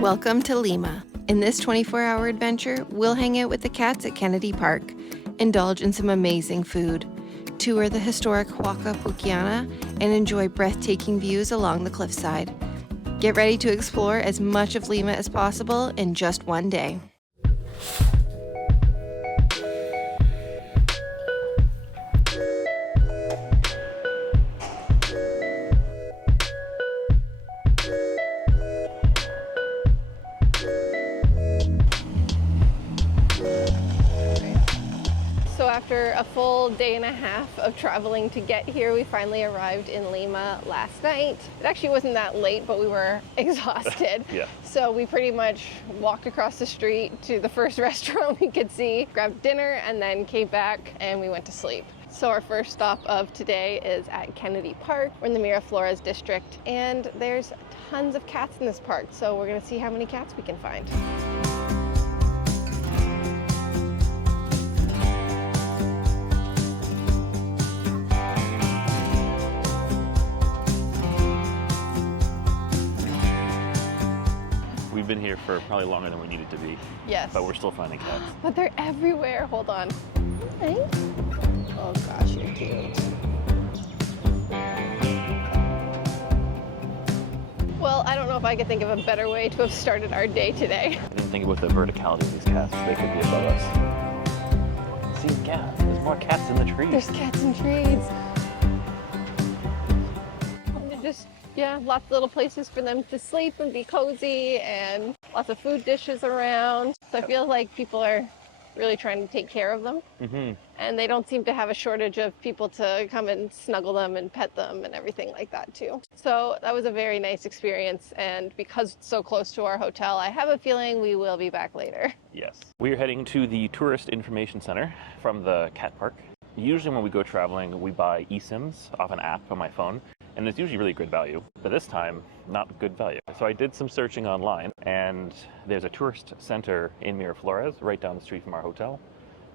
Welcome to Lima. In this 24-hour adventure, we'll hang out with the cats at Kennedy Park, indulge in some amazing food, tour the historic Huaca Pucllana, and enjoy breathtaking views along the cliffside. Get ready to explore as much of Lima as possible in just one day. So after a full day and a half of traveling to get here, we finally arrived in Lima last night. It actually wasn't that late, but we were exhausted. Yeah. So we pretty much walked across the street to the first restaurant we could see, grabbed dinner, and then came back and we went to sleep. So our first stop of today is at Kennedy Park. We're in the Mira Flores district, and there's tons of cats in this park. So we're gonna see how many cats we can find. We've been here for probably longer than we needed to be. Yes. But we're still finding cats. But they're everywhere. Hold on. Hi. Oh gosh, you're cute. Well, I don't know if I could think of a better way to have started our day today. I didn't think about the verticality of these cats. They could be above us. See, yeah, there's more cats in the trees. There's cats in trees. Just, yeah, lots of little places for them to sleep and be cozy, and lots of food dishes around. So I feel like people are really trying to take care of them. Mm-hmm. And they don't seem to have a shortage of people to come and snuggle them and pet them and everything like that too. So that was a very nice experience, and because it's so close to our hotel, I have a feeling we will be back later. Yes. We are heading to the Tourist Information Center from the cat park. Usually when we go traveling, we buy eSIMs off an app on my phone, and it's usually really good value, but this time, not good value. So I did some searching online, and there's a tourist center in Miraflores, right down the street from our hotel,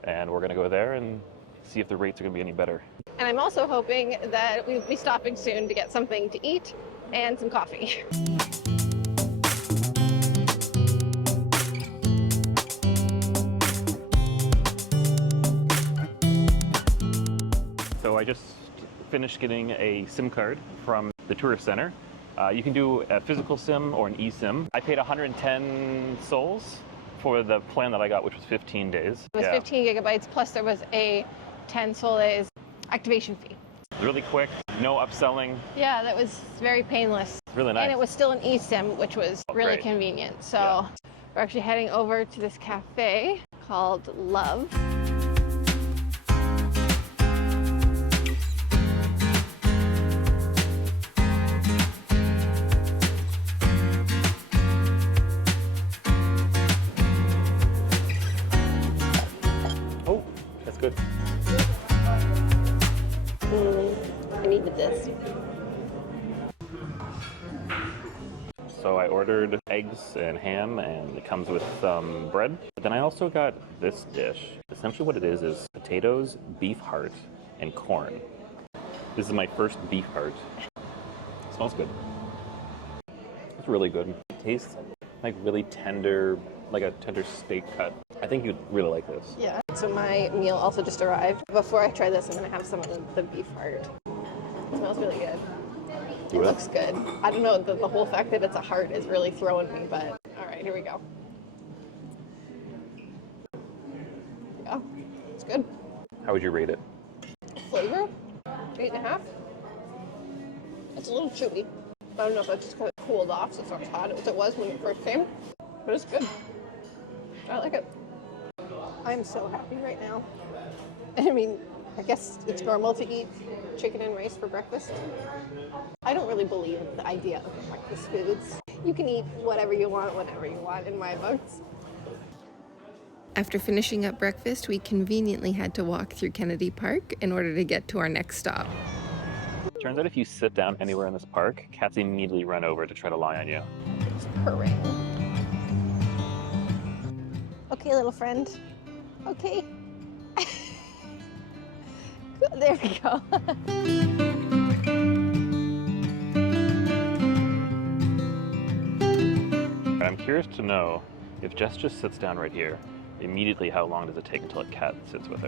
and we're gonna go there and see if the rates are gonna be any better. And I'm also hoping that we'll be stopping soon to get something to eat and some coffee. So I just finished getting a SIM card from the tourist center. You can do a physical SIM or an eSIM. I paid 110 sols for the plan that I got, which was 15 days. It was 15 gigabytes, plus there was a 10 soles activation fee. Really quick, no upselling. Yeah, that was very painless. Really nice. And it was still an eSIM, which was really great. Convenient. So Yeah. we're actually heading over to this cafe called LOV. Oh, that's good. I needed this. So I ordered eggs and ham, and it comes with some bread. But then I also got this dish. Essentially what it is potatoes, beef heart, and corn. This is my first beef heart. It smells good. It's really good. It tastes like really tender, like a tender steak cut. I think you'd really like this. Yeah. So my meal also just arrived. Before I try this, I'm gonna have some of the beef heart. It smells really good. It looks good. I don't know, the whole fact that it's a heart is really throwing me, but all right, here we go. Yeah, it's good. How would you rate it? Flavor, 8.5. It's a little chewy. I don't know if that's just because it cooled off, so it's not as hot as it was when it first came, but it's good. I like it. I'm so happy right now. I mean, I guess it's normal to eat chicken and rice for breakfast. I don't really believe in the idea of breakfast foods. You can eat whatever you want, whenever you want in my books. After finishing up breakfast, we conveniently had to walk through Kennedy Park in order to get to our next stop. Turns out if you sit down anywhere in this park, cats immediately run over to try to lie on you. It's purring. Okay, little friend. Okay. There we go. I'm curious to know, if Jess just sits down right here, immediately how long does it take until a cat sits with her?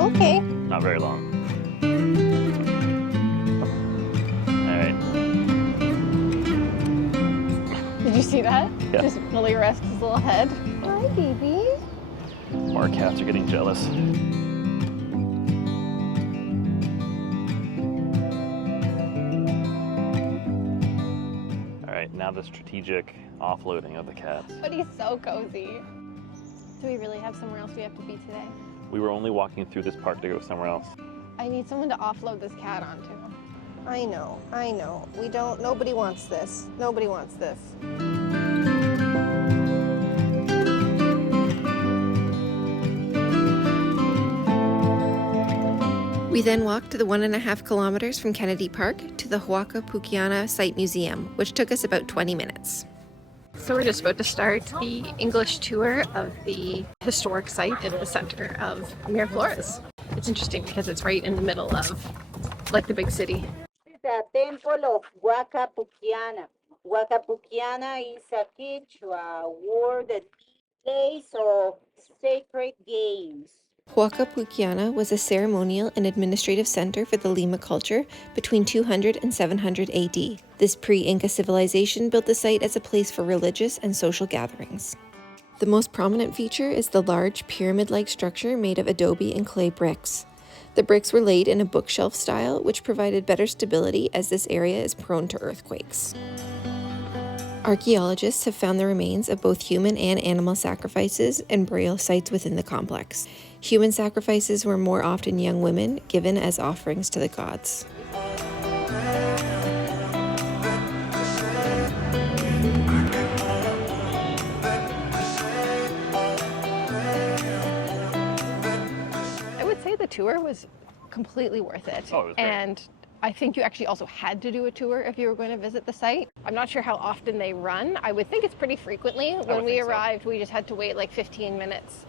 Okay. Not very long. All right. Did you see that? Yeah. Just fully rest his little head. Hi, baby. More cats are getting jealous. All right, now the strategic offloading of the cats. But he's so cozy. Do we really have somewhere else we have to be today? We were only walking through this park to go somewhere else. I need someone to offload this cat onto. I know. Nobody wants this. Nobody wants this. We then walked the 1.5 kilometers from Kennedy Park to the Huaca Pucllana Site Museum, which took us about 20 minutes. So we're just about to start the English tour of the historic site in the center of Mira Flores. It's interesting because it's right in the middle of like the big city. The temple of Huaca Pucllana. Huaca Pucllana is a Quechua word that place of sacred games. Huaca Pucllana was a ceremonial and administrative center for the Lima culture between 200 and 700 AD. This pre-Inca civilization built the site as a place for religious and social gatherings. The most prominent feature is the large pyramid-like structure made of adobe and clay bricks. The bricks were laid in a bookshelf style, which provided better stability as this area is prone to earthquakes. Archaeologists have found the remains of both human and animal sacrifices and burial sites within the complex. Human sacrifices were more often young women given as offerings to the gods. I would say the tour was completely worth it. Oh, it was great. And I think you actually also had to do a tour if you were going to visit the site. I'm not sure how often they run. I would think it's pretty frequently. When we arrived, we just had to wait like 15 minutes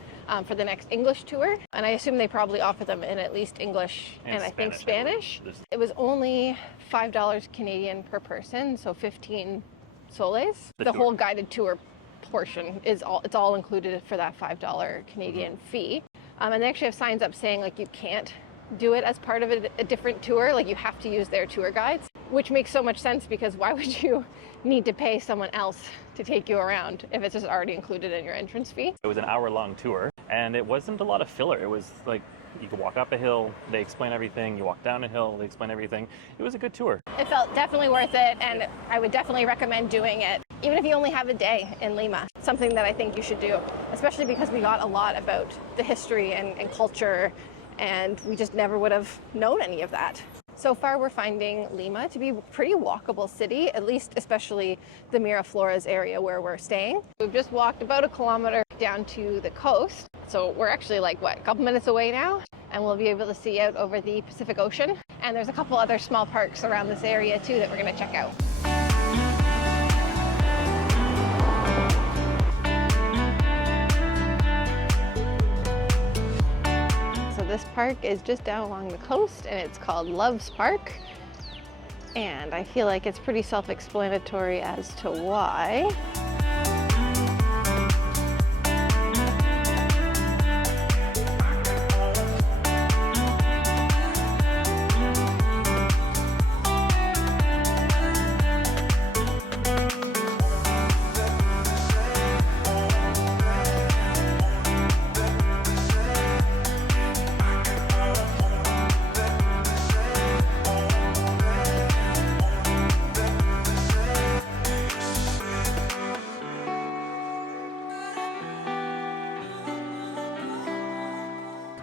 for the next English tour. And I assume they probably offer them in at least English and I think Spanish. It was only $5 Canadian per person, so 15 soles. The whole guided tour portion is all included for that $5 Canadian fee. And they actually have signs up saying like you can't do it as part of a different tour, like you have to use their tour guides, which makes so much sense because why would you need to pay someone else to take you around if it's just already included in your entrance fee? It was an hour-long tour, and it wasn't a lot of filler. It was like you could walk up a hill, they explain everything. You walk down a hill, they explain everything. It was a good tour. It felt definitely worth it, and I would definitely recommend doing it, even if you only have a day in Lima. Something that I think you should do, especially because we got a lot about the history and culture, and we just never would have known any of that. So far, we're finding Lima to be a pretty walkable city, at least especially the Mira Flores area where we're staying. We've just walked about 1 kilometer down to the coast. So we're actually like, what, a couple minutes away now? And we'll be able to see out over the Pacific Ocean. And there's a couple other small parks around this area too that we're gonna check out. This park is just down along the coast and it's called Love's Park. And I feel like it's pretty self-explanatory as to why.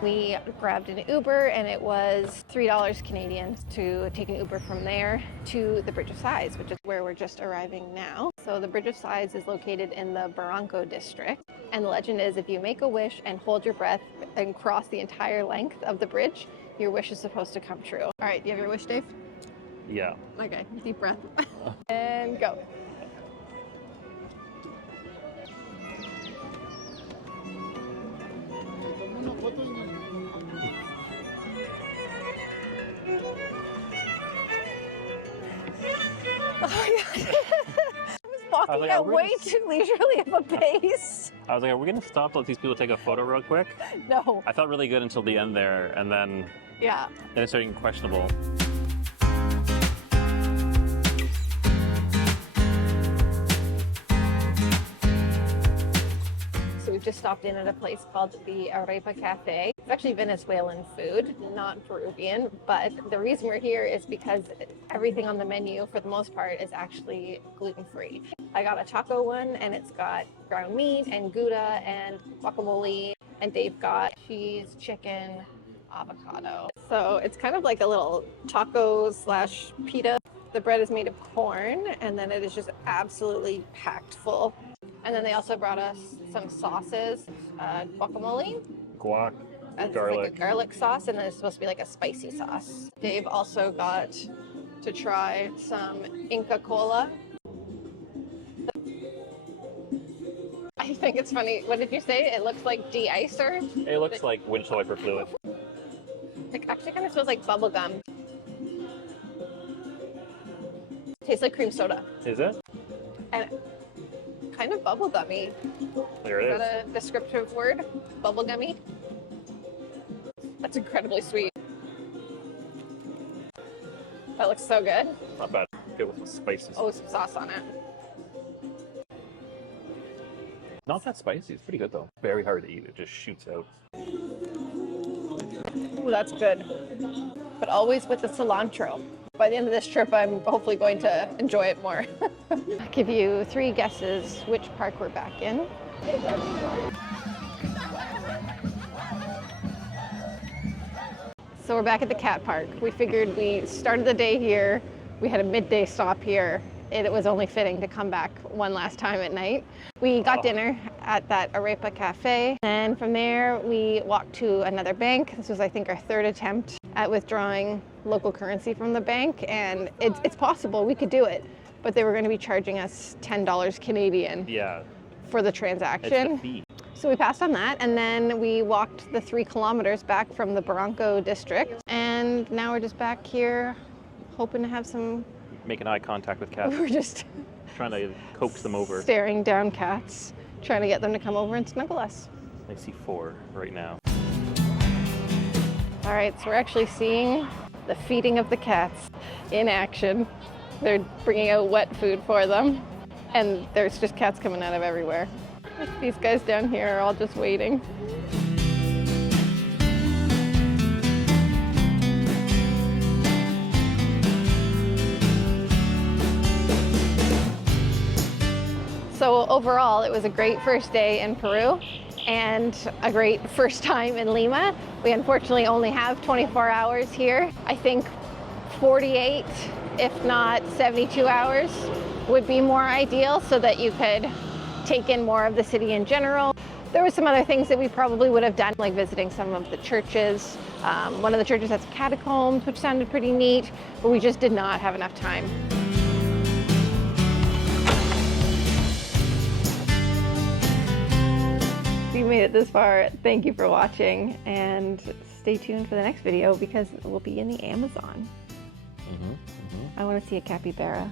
We grabbed an Uber and it was $3 Canadian to take an Uber from there to the Bridge of Sighs, which is where we're just arriving now. So the Bridge of Sighs is located in the Barranco district. And the legend is if you make a wish and hold your breath and cross the entire length of the bridge, your wish is supposed to come true. All right, do you have your wish, Dave? Yeah. Okay, deep breath. And go. Oh my God. I was walking like, at are we way just- too leisurely of a pace. I was like, are we gonna stop to let these people take a photo real quick? No. I felt really good until the end there, and then Yeah. it started getting questionable. So we've just stopped in at a place called the Arepa Cafe. It's actually Venezuelan food, not Peruvian, but the reason we're here is because everything on the menu, for the most part, is actually gluten-free. I got a taco one, and it's got ground meat and Gouda and guacamole, and Dave got cheese, chicken, avocado. So it's kind of like a little taco slash pita. The bread is made of corn, and then it is just absolutely packed full. And then they also brought us some sauces, guacamole, Guac, that's garlic. like a garlic sauce, and then it's supposed to be like a spicy sauce. Dave also got to try some Inca Cola. I think it's funny. What did you say? It looks like de-icer. It looks like windshield wiper fluid. It actually kind of smells like bubble gum. Tastes like cream soda. Is it? And kind of bubble gummy. There Is it is. that a descriptive word? Bubble gummy? That's incredibly sweet. That looks so good. Not bad. Good with some spices. Oh, some sauce on it. Not that spicy. It's pretty good though. Very hard to eat. It just shoots out. Ooh, that's good. But always with the cilantro. By the end of this trip, I'm hopefully going to enjoy it more. I'll give you 3 guesses which park we're back in. So we're back at the cat park. We figured we started the day here. We had a midday stop here. It was only fitting to come back one last time at night. We got dinner at that Arepa Cafe, and from there we walked to another bank. This was, I think, our 3rd attempt at withdrawing local currency from the bank, and it's possible we could do it, but they were going to be charging us $10 Canadian Yeah. for the It's transaction. the fee. So we passed on that, and then we walked the 3 kilometers back from the Barranco district, and now we're just back here hoping to have some. Making eye contact with cats. We're just Trying to coax them over. staring down cats, trying to get them to come over and snuggle us. I see 4 right now. All right, so we're actually seeing the feeding of the cats in action. They're bringing out wet food for them, and there's just cats coming out of everywhere. These guys down here are all just waiting. So overall, it was a great first day in Peru and a great first time in Lima. We unfortunately only have 24 hours here. I think 48, if not 72 hours would be more ideal so that you could take in more of the city in general. There were some other things that we probably would have done, like visiting some of the churches. One of the churches has catacombs, which sounded pretty neat, but we just did not have enough time. If you made it this far, thank you for watching, and stay tuned for the next video because we'll be in the Amazon. I want to see a capybara.